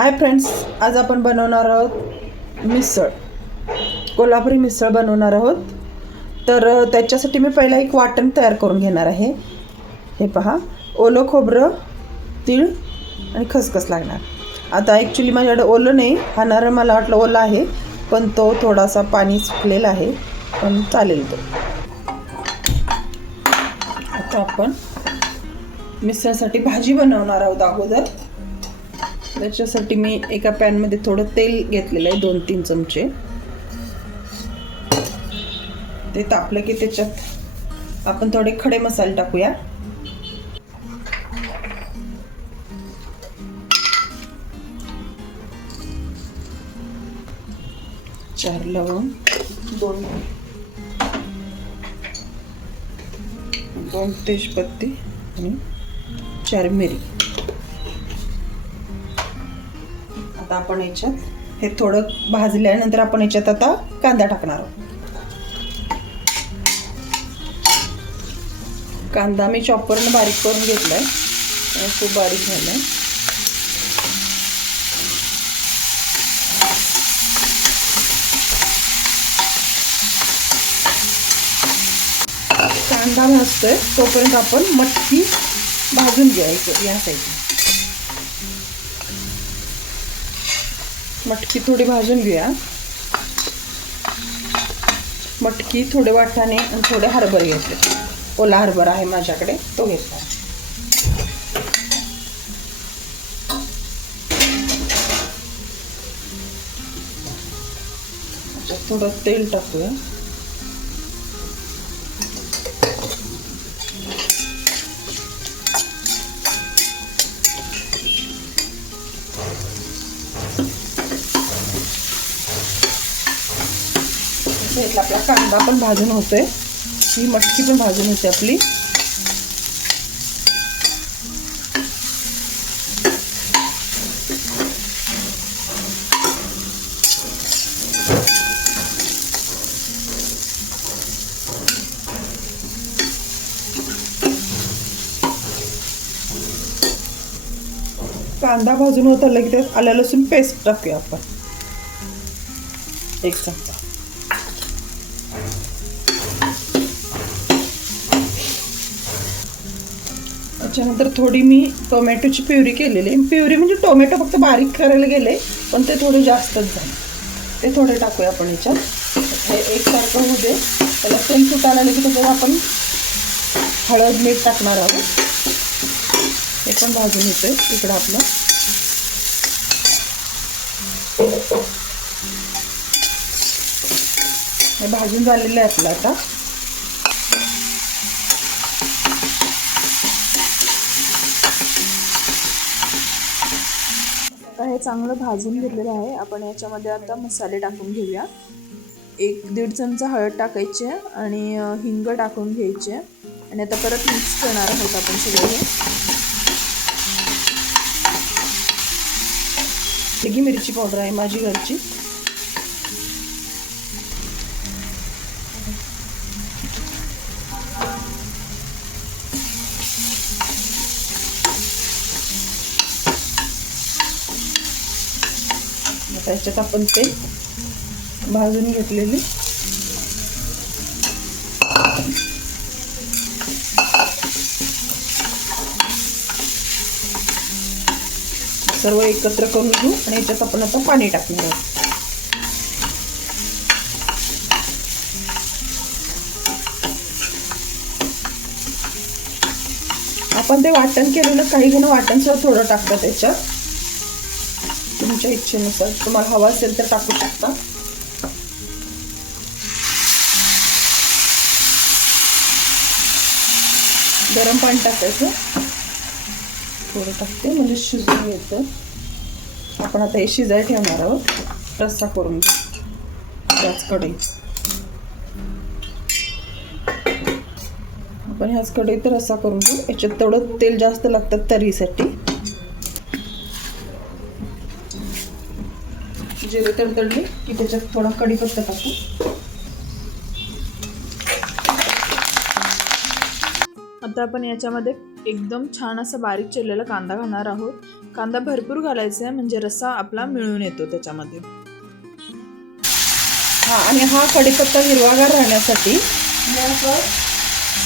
Hi friends, आज आपण बनवणार आहोत मिसळ. कोल्हापुरी मिसळ बनवणार आहोत. तर त्याच्यासाठी मी पहिला एक वाटण तयार करून घेणार आहे. हे पहा, ओलं खोबरं, तीळ आणि खसखस लागणार. आता ॲक्च्युली माझ्याकडे ओलं नाही, हा नारळ मला वाटलं ओलं आहे, पण तो थोडासा पाणी सुकलेला आहे, पण चालेल तो. आता आपण मिसळसाठी भाजी बनवणार आहोत. अगोदर त्याच्यासाठी मी एका पॅनमध्ये थोडं तेल घेतलेलं आहे, 2-3 चमचे. ते तापलं की त्याच्यात आपण थोडे खडे मसाले टाकूया. चार लवंग, दोन तेजपत्ती आणि 4 मिरी. आता आपण याच्यात हे थोडं भाजल्यानंतर आपण याच्यात आता कांदा टाकणार आहोत. कांदा मी चॉपरने बारीक करून घेतलाय, खूप बारीक झालाय. कांदा भाजतोय तोपर्यंत आपण मटकी भाजून घ्यायचं. या साईडला मटकी थोडी भाजून घेऊया. मटकी, थोडे वाटाणे आणि थोडे हरभरे घेतले. ओला हरभरा आहे माझ्याकडे, तो घेतला. थोडं तेल टाकूया. आपला कांदा पण भाजून होतोय, ही मटकी पण भाजून होते आपली. कांदा भाजून होत आला की त्यात आलं लसूण पेस्ट टाकूया आपण, 1 चमचा. त्याच्यानंतर थोडी मी टोमॅटोची प्युरी केलेली. प्युरी म्हणजे टोमॅटो फक्त बारीक करायला गेले, पण ते थोडे जास्तच झाले. ते थोडे टाकूया आपण याच्यात. हे एकसारखं होऊ दे. त्याला तेल सुटायला लागले की त्याच्यात आपण हळद, मीठ टाकणार आहोत. हे पण भाजून येतोय इकडं आपलं. हे भाजून झालेलं आहे आपलं. आता हे चांगलं भाजून घेतलेलं आहे. आपण याच्यामध्ये आता मसाले टाकून घेऊया. 1-1.5 चमचा हळद टाकायचे आणि हिंग टाकून घ्यायचे आणि आता परत मिक्स करणार आहोत आपण सगळे. ही मिरची पावडर आहे माझी घरची. त्याच्यात आपण ते भाजून घेतलेले सर्व एकत्र करून घेऊ आणि याच्यात आपण आता पाणी टाकणार आहोत. आपण ते वाटण केलेलं, काही जण वाटणसह थोडं टाकतात त्याच्यात, तुमच्या इच्छेनुसार. तुम्हाला हवा असेल तर टाकू शकता. गरम पाणी टाकायचं, थोडं टाकते म्हणजे शिजून येतं. आपण आता हे शिजायला ठेवणार आहोत. रस्सा करून घेऊ त्याच कढईत. आपण ह्याच कढईत रस्सा करून घेऊ. याच्यात थोडं तेल जास्त लागतं तर्रीसाठी. जिरे तडतडले की त्याच्यात थोडा कढीपत्ता टाकू. आता आपण याच्यामध्ये एकदम छान असं बारीक चिरलेला कांदा घालणार आहोत. कांदा भरपूर घालायचा आहे म्हणजे रस्सा आपला मिळून येतो त्याच्यामध्ये. हा, आणि हा कढीपत्ता हिरवागार राहण्यासाठी मी असं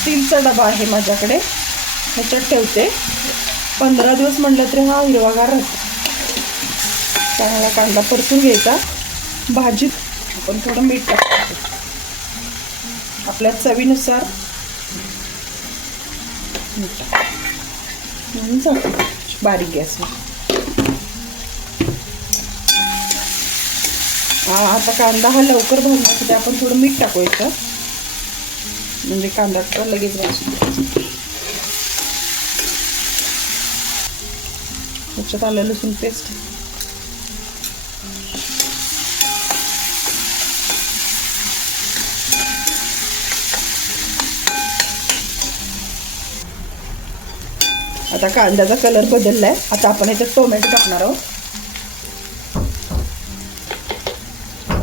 स्टीलचा डबा आहे माझ्याकडे, ह्याच्यात ठेवते. 15 दिवस म्हटलं तरी हा हिरवागार राहतो. चांगला कांदा परतून घ्यायचा. भाजीत आपण थोडं मीठ टाकायचं आपल्या चवीनुसार. म्हणून झाकून बारीक गॅसवर. आता कांदा हा लवकर भाजण्यासाठी आपण थोडं मीठ टाकायचं, म्हणजे कांदा लगेच भाजतो. त्याच्यात आलं लसूण पेस्ट, आता कांद्याचा कलर बदललाय. आता आपण याच्यात टोमॅटो टाकणार आहोत.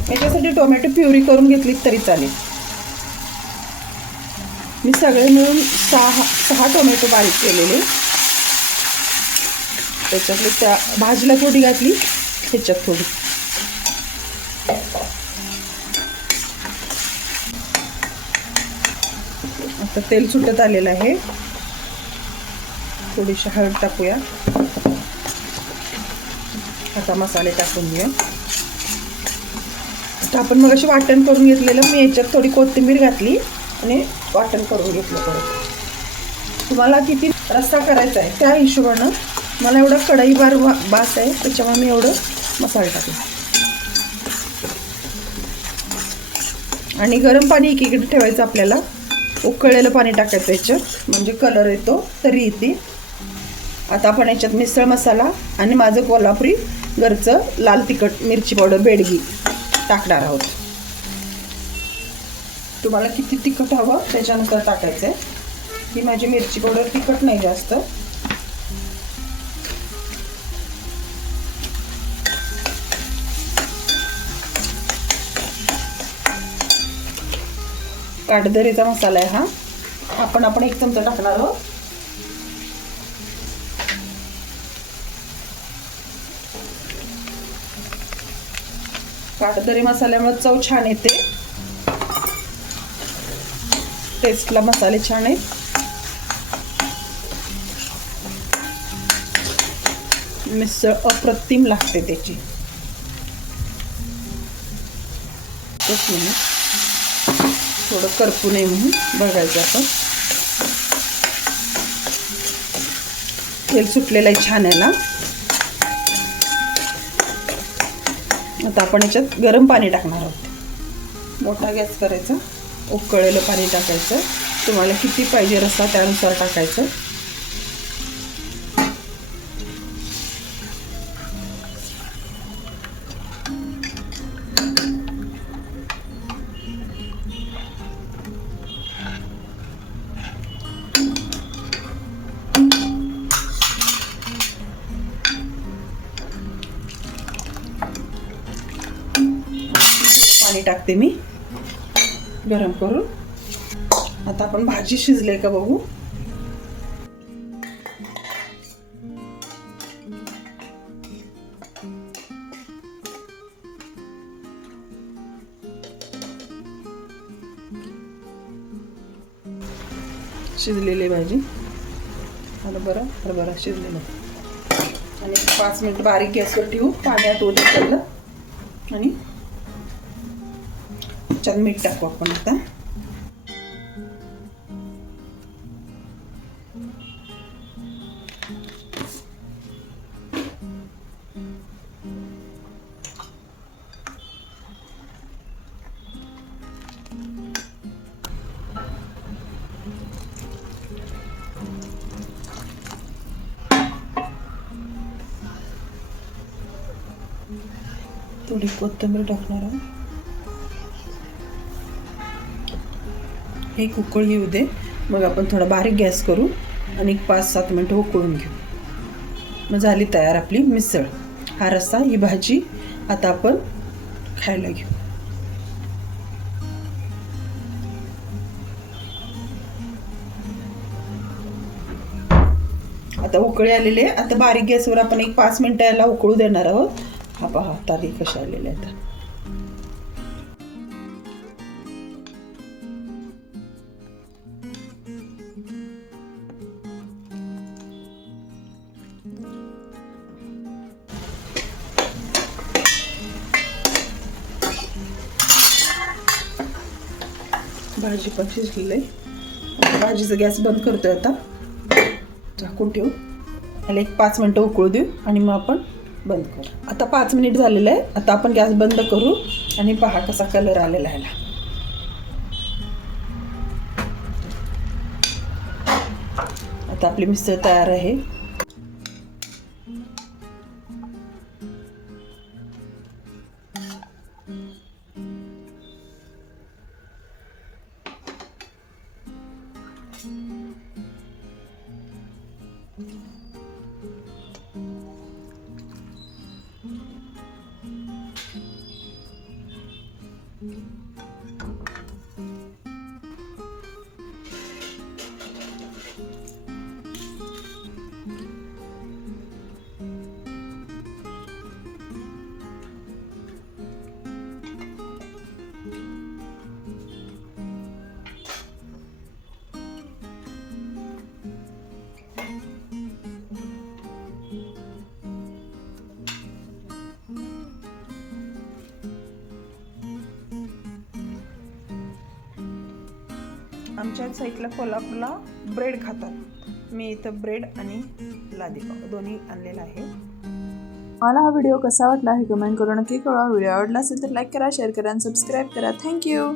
याच्यासाठी टोमॅटो प्युरी करून घेतली तरी चालेल. मी सगळे मिळून 6 टोमॅटो बारीक केलेले, त्याच्यातली त्या भाजीला थोडी घातली, ह्याच्यात थोडी. आता तेल सुटत आलेलं आहे. थोडीशी हळद टाकूया. आता मसाले टाकून घेऊया. आता आपण मग अशी वाटण करून घेतलेलं, मी याच्यात थोडी कोथिंबीर घातली आणि वाटण करून घेतलं. परत तुम्हाला किती रस्सा करायचा आहे त्या हिशोबानं, मला एवढा कढई बास आहे त्याच्यामुळे मी एवढं मसाले टाकले. आणि गरम पाणी एकीकडे ठेवायचं आपल्याला. उकळलेलं पाणी टाकायचं याच्यात, म्हणजे कलर येतो, तरी येते. आता आपण याच्यात मिसळ मसाला आणि माझं कोल्हापुरी घरचं लाल तिखट मिरची पावडर बेडगी टाकणार आहोत. तुम्हाला किती तिखट हवं त्याच्यानुसार टाकायचं आहे. ही माझी मिरची पावडर तिखट नाही जास्त. काटदरीचा मसाला आहे हा. आपण 1 चमचा टाकणार आहोत. काटदरी मसाल्यामुळे चव छान येते, टेस्टला मसाले छान आहेत. मिसळ अप्रतिम लागते त्याची. थोडं करपू नये म्हणून बघायचं आपण. तेल सुटलेलं आहे छान याला. आता आपण याच्यात गरम पाणी टाकणार आहोत. मोठा गॅस करायचा, उकळलेलं पाणी टाकायचं. तुम्हाला किती पाहिजे रस्सा त्यानुसार टाकायचं. पाणी टाकते मी गरम करून. आता आपण भाजी शिजले का बघू. शिजलेली भाजी. हरभरा शिजलेला. आणि 5 मिनिट बारीक गॅसवर ठेवू. पाण्यात ओतलं आणि त्याच्यात मीठ टाकू आपण. आता थोडी कोथिंबीर टाकणार आहे. एक उकळ येऊ दे, मग आपण थोडा बारीक गॅस करू आणि 5-7 मिनिटं उकळून घेऊ. मग झाली तयार आपली मिसळ. हा रस्सा, ही भाजी आता आपण खायला घेऊ. आता उकळी आलेली आहे. आता बारीक गॅसवर आपण एक 5 मिनटं याला उकळू देणार आहोत. हा पहा तारी कशा आलेल्या आहेत. भाजी पण शिजलेली आहे. भाजीचा गॅस बंद करतोय आता. झाकून ठेवू. याला एक 5 मिनटं उकळू देऊ आणि मग आपण बंद करू. आता 5 मिनिट झालेलं आहे. आता आपण गॅस बंद करू आणि पहा कसा कलर आलेला आहे. आता आपली मिसळ तयार आहे. आमच्या साईडला कोल्हापूरला ब्रेड खातात. मी इथं ब्रेड आणि लादीपाव दोन्ही आणलेलं आहे. मला हा व्हिडिओ कसा वाटला हे कमेंट करून नक्की कळवा. व्हिडिओ आवडला असेल तर लाईक करा, शेअर करा आणि सबस्क्राईब करा. थँक्यू.